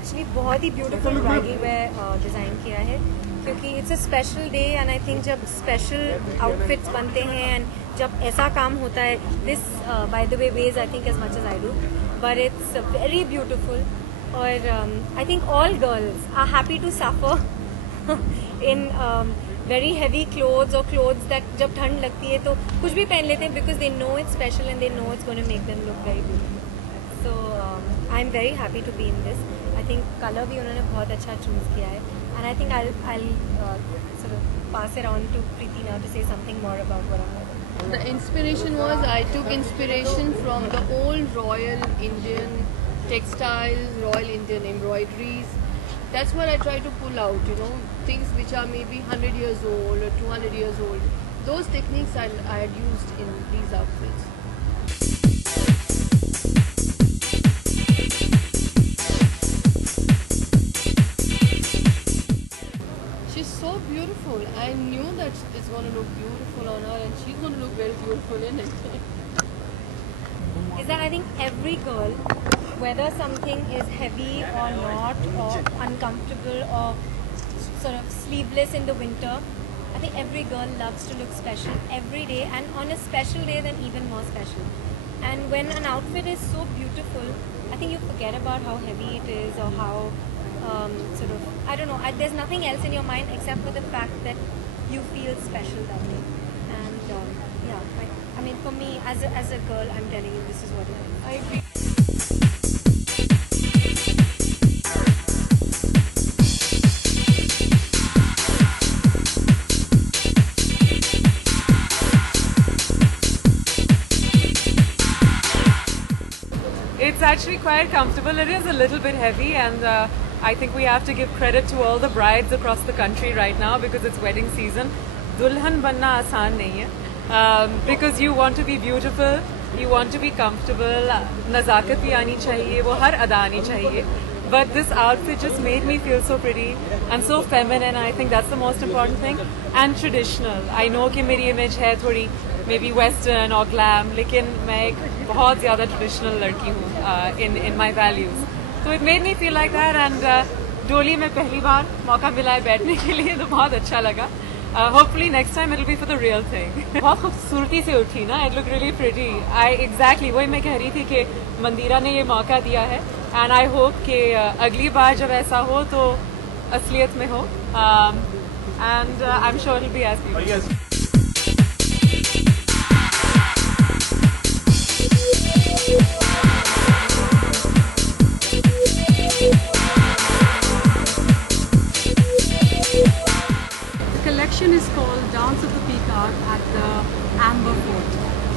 Actually बहुत ही beautiful bridal wear design किया है, क्योंकि it's a special day and I think जब स्पेशल आउटफिट्स बनते हैं एंड जब ऐसा काम होता है, this by the way wears I think as much as I do, but it's very beautiful. और I think all girls are happy to suffer in very heavy clothes और clothes that जब ठंड लगती है तो कुछ भी पहन लेते हैं because they know it's special and they know it's gonna make them look very beautiful. So I am very happy to be in this. I think colour भी उन्होंने बहुत अच्छा चूज़ किया है and I think I'll sort of pass it on to Preeti now to say something more about what I'm wearing. The inspiration was, I took inspiration from the old Royal Indian textiles, Royal Indian embroideries. That's what I try to pull out, things which are maybe 100 years old or 200 years old. Those techniques I had used in these outfits. She's so beautiful. I knew that it's going to look beautiful on her and she's going to look very beautiful in it. Is that I think every girl, whether something is heavy or not, or uncomfortable or sort of sleeveless in the winter, I think every girl loves to look special every day, and on a special day then even more special. And when an outfit is so beautiful, I think you forget about how heavy it is or how sort of, I don't know, there's nothing else in your mind except for the fact that you feel special that day. And yeah, I mean for me as a girl, I'm telling you, this is what it is. I agree. It's actually quite comfortable. It is a little bit heavy, and I think we have to give credit to all the brides across the country right now because it's wedding season. Dulhan banna aasan nahi hai, because you want to be beautiful, you want to be comfortable, nazakat bhi aani chahiye, wo har ada aani chahiye. But this outfit just made me feel so pretty and so feminine. I think that's the most important thing, and traditional. I know कि मेरी image है थोड़ी maybe western or glam, लेकिन मैं एक बहुत ज़्यादा traditional लड़की हूँ in my values. So it made me feel like that, and डोली में पहली बार मौका मिला है बैठने के लिए तो बहुत अच्छा लगा. Hopefully next time it'll be for the real thing. बहुत खूबसूरती से उठी ना, it looked really pretty. Exactly वही मैं कह रही थी कि मंदिरा ने ये मौका दिया है, and I hope कि अगली बार जब ऐसा हो तो असलियत में हो, and I'm sure it'll be as beautiful. Is called Dance of the Peacock at the Amber Fort.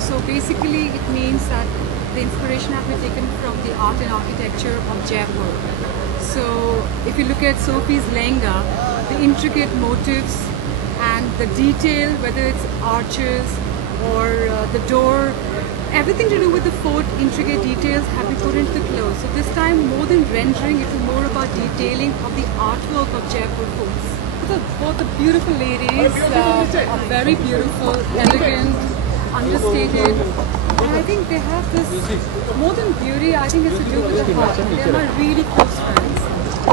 So basically it means that the inspiration has been taken from the art and architecture of Jaipur. So if you look at Sophie's lehenga, the intricate motifs and the detail, whether it's arches or the door, everything to do with the fort, intricate details have been put into the clothes. So this time, more than rendering, it was more about detailing of the artwork of Jaipur forts. Both the beautiful ladies are very beautiful, elegant, understated, and I think they have this, more than beauty, I think it's to do with the heart. They are my really close friends,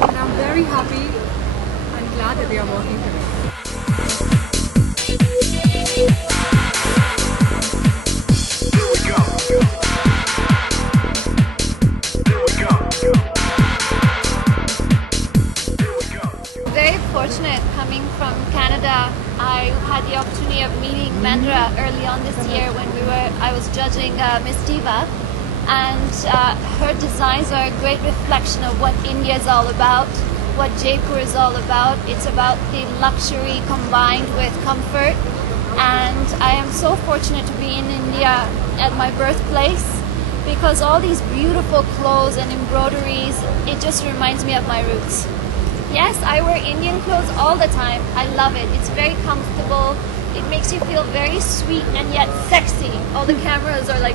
and I'm very happy and glad that they are working together. Very fortunate coming from Canada. I had the opportunity of meeting Mandra early on this year when I was judging Miss Diva, and her designs are a great reflection of what India is all about, what Jaipur is all about. It's about the luxury combined with comfort, and I am so fortunate to be in India at my birthplace because all these beautiful clothes and embroideries, it just reminds me of my roots. Yes, I wear Indian clothes all the time. I love it. It's very comfortable. It makes you feel very sweet and yet sexy. All the cameras are like